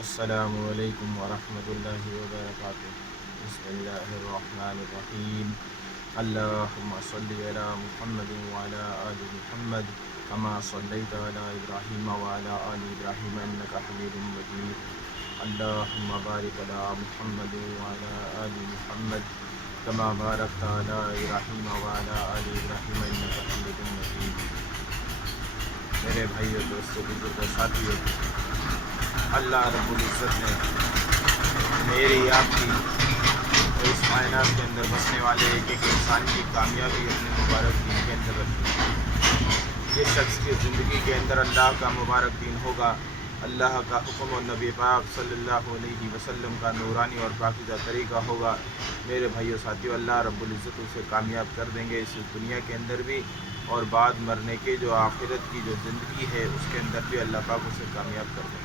السلام علیکم ورحمۃ اللہ وبرکاتہ۔ بسم اللہ الرحمن الرحیم۔ اللہم صلی علی محمد وعلی آل محمد کما صلیت علی ابراہیم وعلی آل ابراہیم انک حمید مجید۔ اللہم بارک علی محمد وعلی آل محمد کما بارکت علی ابراہیم وعلی آل ابراہیم انک حمید مجید۔ میرے بھائیو، دوستو، بزرگو، ساتھیو، اللہ رب العزت نے میری آپ کی اور اس کائنات کے اندر بسنے والے ایک ایک انسان کی کامیابی اپنے مبارک دین کے اندر رکھی۔ جس شخص کی زندگی کے اندر اللہ کا مبارک دین ہوگا، اللہ کا حکم اور نبی پاک صلی اللہ علیہ وسلم کا نورانی اور پاکیزہ طریقہ ہوگا، میرے بھائیو ساتھیو، اللہ رب العزت اسے کامیاب کر دیں گے اس دنیا کے اندر بھی، اور بعد مرنے کے جو آخرت کی جو زندگی ہے اس کے اندر بھی اللہ پاک اسے کامیاب کر دیں گے۔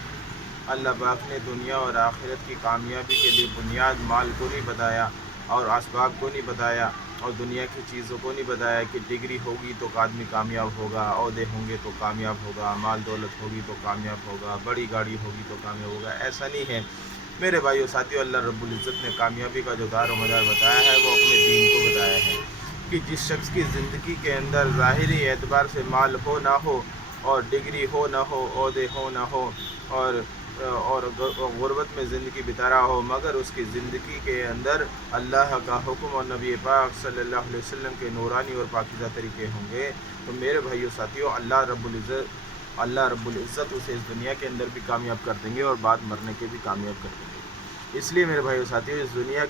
اللہ پاک نے دنیا اور آخرت کی کامیابی کے لیے بنیاد مال کو نہیں بتایا اور اسباب کو نہیں بتایا اور دنیا کی چیزوں کو نہیں بتایا کہ ڈگری ہوگی تو آدمی کامیاب ہوگا، عہدے ہوں گے تو کامیاب ہوگا، مال دولت ہوگی تو کامیاب ہوگا، بڑی گاڑی ہوگی تو کامیاب ہوگا۔ ایسا نہیں ہے میرے بھائیو ساتھیو۔ اللہ رب العزت نے کامیابی کا جو دار و مدار بتایا ہے وہ اپنے دین کو بتایا ہے کہ جس شخص کی زندگی کے اندر ظاہری اعتبار سے مال ہو نہ ہو اور ڈگری ہو نہ ہو، عہدے ہو نہ ہو، اور غربت میں زندگی بتا رہا ہو، مگر اس کی زندگی کے اندر اللہ کا حکم اور نبی پاک صلی اللہ علیہ وسلم کے نورانی اور پاکیزہ طریقے ہوں گے، تو میرے بھائیو ساتھیو، اللہ رب العزت اسے اس دنیا کے اندر بھی کامیاب کر دیں گے اور بعد مرنے کے بھی کامیاب کر دیں گے۔ اس لیے میرے بھائیو ساتھیو، اس دنیا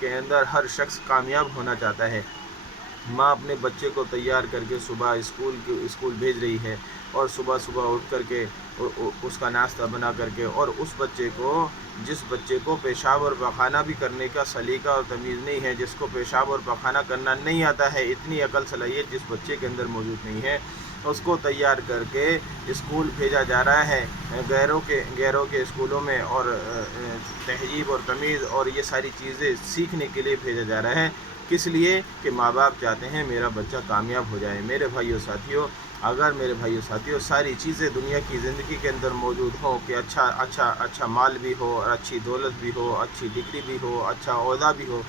کے اندر ہر شخص کامیاب ہونا چاہتا ہے۔ ماں اپنے بچے کو تیار کر کے صبح اسکول بھیج رہی ہے، اور صبح اٹھ کر کے اس کا ناشتہ بنا کر کے، اور جس بچے کو پیشاب اور پخانہ بھی کرنے کا سلیقہ اور تمیز نہیں ہے، جس کو پیشاب اور پخانہ کرنا نہیں آتا ہے، اتنی عقل صلاحیت جس بچے کے اندر موجود نہیں ہے، اس کو تیار کر کے اسکول بھیجا جا رہا ہے، غیروں کے اسکولوں میں، اور تہذیب اور تمیز اور یہ ساری چیزیں سیکھنے کے لیے بھیجا جا رہا ہے۔ کس لیے؟ کہ ماں باپ چاہتے ہیں میرا بچہ کامیاب ہو جائے۔ میرے بھائیو ساتھیو، ساری چیزیں دنیا کی زندگی کے اندر موجود ہوں کہ اچھا مال بھی ہو، اور اچھی دولت بھی ہو، اچھی ڈگری بھی ہو، اچھا عہدہ بھی ہو،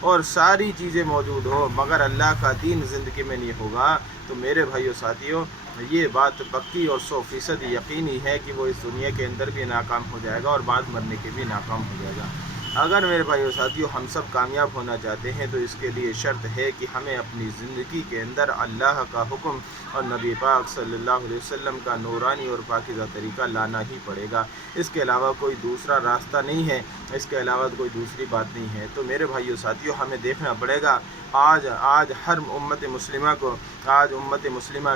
اور ساری چیزیں موجود ہو، مگر اللہ کا دین زندگی میں نہیں ہوگا، تو میرے بھائیو ساتھیو، یہ بات پکی اور 100% یقینی ہے کہ وہ اس دنیا کے اندر بھی ناکام ہو جائے گا اور بعد مرنے کے بھی ناکام ہو جائے گا۔ اگر میرے بھائیو ساتھیو ہم سب کامیاب ہونا چاہتے ہیں تو اس کے لیے شرط ہے کہ ہمیں اپنی زندگی کے اندر اللہ کا حکم اور نبی پاک صلی اللہ علیہ وسلم کا نورانی اور پاکیزہ طریقہ لانا ہی پڑے گا۔ اس کے علاوہ کوئی دوسرا راستہ نہیں ہے، اس کے علاوہ کوئی دوسری بات نہیں ہے۔ تو میرے بھائیو ساتھیو، ہمیں دیکھنا پڑے گا آج ہر امت مسلمہ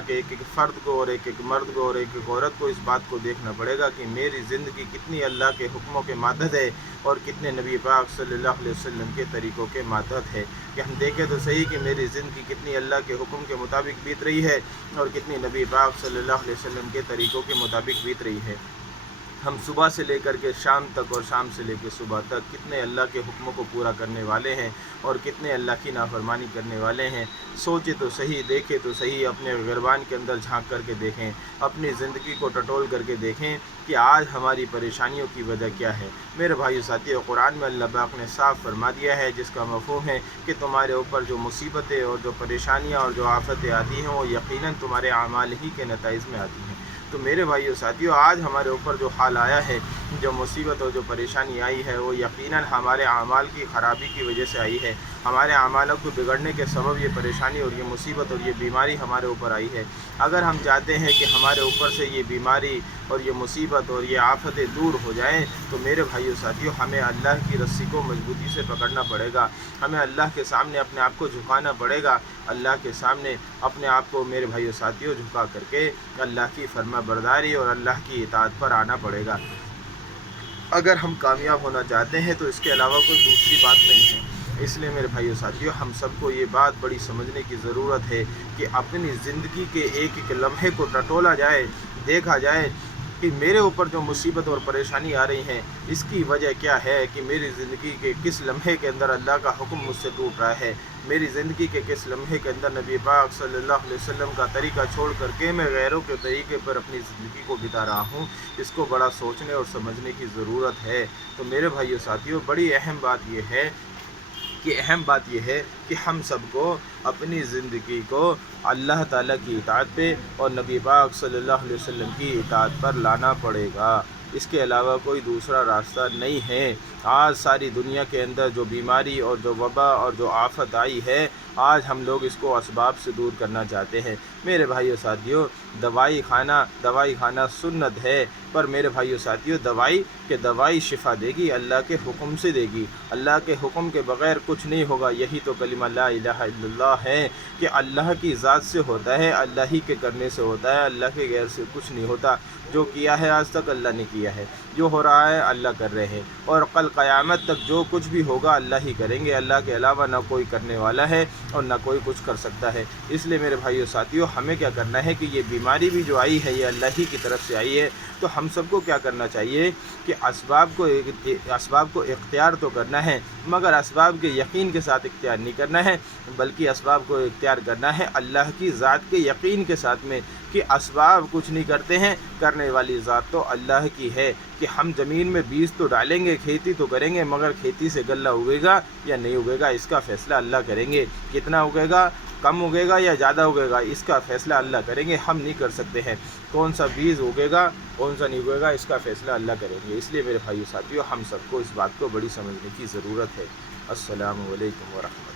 کے ایک ایک فرد کو اور ایک ایک مرد کو اور ایک ایک عورت کو اس بات کو دیکھنا پڑے گا کہ میری زندگی کتنی اللہ کے حکموں کے ماتحت ہے اور کتنے نبی پاک صلی اللہ علیہ وسلم کے طریقوں کے ماتحت ہے۔ کہ ہم دیکھیں تو صحیح کہ میری زندگی کتنی اللہ کے حکم کے مطابق بیت رہی ہے اور کتنی نبی پاک صلی اللہ علیہ وسلم کے طریقوں کے مطابق بیت رہی ہے۔ ہم صبح سے لے کر کے شام تک اور شام سے لے کے صبح تک کتنے اللہ کے حکموں کو پورا کرنے والے ہیں اور کتنے اللہ کی نافرمانی کرنے والے ہیں۔ سوچے تو صحیح، دیکھے تو صحیح، اپنے گربان کے اندر جھانک کر کے دیکھیں، اپنی زندگی کو ٹٹول کر کے دیکھیں کہ آج ہماری پریشانیوں کی وجہ کیا ہے۔ میرے بھائیو ساتھیو، قرآن میں اللہ پاک نے صاف فرما دیا ہے، جس کا مفہوم ہے کہ تمہارے اوپر جو مصیبتیں اور جو پریشانیاں اور جو آفتیں آتی ہیں وہ یقیناً تمہارے اعمال ہی کے نتائج میں آتی ہیں۔ تو میرے بھائیو ساتھیو، آج ہمارے اوپر جو حال آیا ہے، جو مصیبت اور جو پریشانی آئی ہے، وہ یقیناً ہمارے اعمال کی خرابی کی وجہ سے آئی ہے۔ ہمارے اعمالوں کو بگڑنے کے سبب یہ پریشانی اور یہ مصیبت اور یہ بیماری ہمارے اوپر آئی ہے۔ اگر ہم چاہتے ہیں کہ ہمارے اوپر سے یہ بیماری اور یہ مصیبت اور یہ آفتیں دور ہو جائیں، تو میرے بھائیو ساتھیو، ہمیں اللہ کی رسی کو مضبوطی سے پکڑنا پڑے گا، ہمیں اللہ کے سامنے اپنے آپ کو جھکانا پڑے گا، اللہ کے سامنے اپنے آپ کو میرے بھائیو ساتھیو جھکا کر کے اللہ کی فرما برداری اور اللہ کی اطاعت پر آنا پڑے گا۔ اگر ہم کامیاب ہونا چاہتے ہیں تو اس کے علاوہ کوئی دوسری بات نہیں ہے۔ اس لیے میرے بھائیو ساتھیو، ہم سب کو یہ بات بڑی سمجھنے کی ضرورت ہے کہ اپنی زندگی کے ایک ایک لمحے کو ٹٹولا جائے، دیکھا جائے کہ میرے اوپر جو مصیبت اور پریشانی آ رہی ہیں اس کی وجہ کیا ہے، کہ میری زندگی کے کس لمحے کے اندر اللہ کا حکم مجھ سے ٹوٹ رہا ہے، میری زندگی کے کس لمحے کے اندر نبی پاک صلی اللہ علیہ وسلم کا طریقہ چھوڑ کر کے میں غیروں کے طریقے پر اپنی زندگی کو بتا رہا ہوں۔ اس کو بڑا سوچنے اور سمجھنے کی ضرورت ہے۔ تو میرے بھائیو ساتھیو، بڑی اہم بات یہ ہے کہ ہم سب کو اپنی زندگی کو اللہ تعالیٰ کی اطاعت پہ اور نبی پاک صلی اللہ علیہ وسلم کی اطاعت پر لانا پڑے گا۔ اس کے علاوہ کوئی دوسرا راستہ نہیں ہے۔ آج ساری دنیا کے اندر جو بیماری اور جو وبا اور جو آفت آئی ہے، آج ہم لوگ اس کو اسباب سے دور کرنا چاہتے ہیں۔ میرے بھائیو ساتھیو، دوائی کھانا سنت ہے، پر میرے بھائیو ساتھیو، دوائی شفا دے گی، اللہ کے حکم سے دے گی۔ اللہ کے حکم کے بغیر کچھ نہیں ہوگا۔ یہی تو کلمہ لا الہ الا اللہ ہے، کہ اللہ کی ذات سے ہوتا ہے، اللہ ہی کے کرنے سے ہوتا ہے، اللہ کے غیر سے کچھ نہیں ہوتا۔ جو کیا ہے آج تک اللہ نے کیا ہے، جو ہو رہا ہے اللہ کر رہے ہیں، اور کل قیامت تک جو کچھ بھی ہوگا اللہ ہی کریں گے۔ اللہ کے علاوہ نہ کوئی کرنے والا ہے اور نہ کوئی کچھ کر سکتا ہے۔ اس لیے میرے بھائیو ساتھیو، ہمیں کیا کرنا ہے کہ یہ بیماری بھی جو آئی ہے یہ اللہ ہی کی طرف سے آئی ہے، تو ہم سب کو کیا کرنا چاہیے کہ اسباب کو اختیار تو کرنا ہے، مگر اسباب کے یقین کے ساتھ اختیار نہیں کرنا ہے، بلکہ اسباب کو اختیار کرنا ہے اللہ کی ذات کے یقین کے ساتھ میں، کہ اسباب کچھ نہیں کرتے ہیں، کرنے والی ذات تو اللہ کی ہے۔ کہ ہم زمین میں بیج تو ڈالیں گے، کھیتی تو کریں گے، مگر کھیتی سے غلہ اگے گا یا نہیں اگے گا اس کا فیصلہ اللہ کریں گے۔ کتنا اگے گا، کم اگے گا یا زیادہ اگے گا، اس کا فیصلہ اللہ کریں گے، ہم نہیں کر سکتے ہیں۔ کون سا بیج اگے گا، کون سا نہیں اگے گا، اس کا فیصلہ اللہ کریں گے۔ اس لیے میرے بھائیو ساتھیو، ہم سب کو اس بات کو بڑی سمجھنے کی ضرورت ہے۔ السلام علیکم ورحمۃ اللہ۔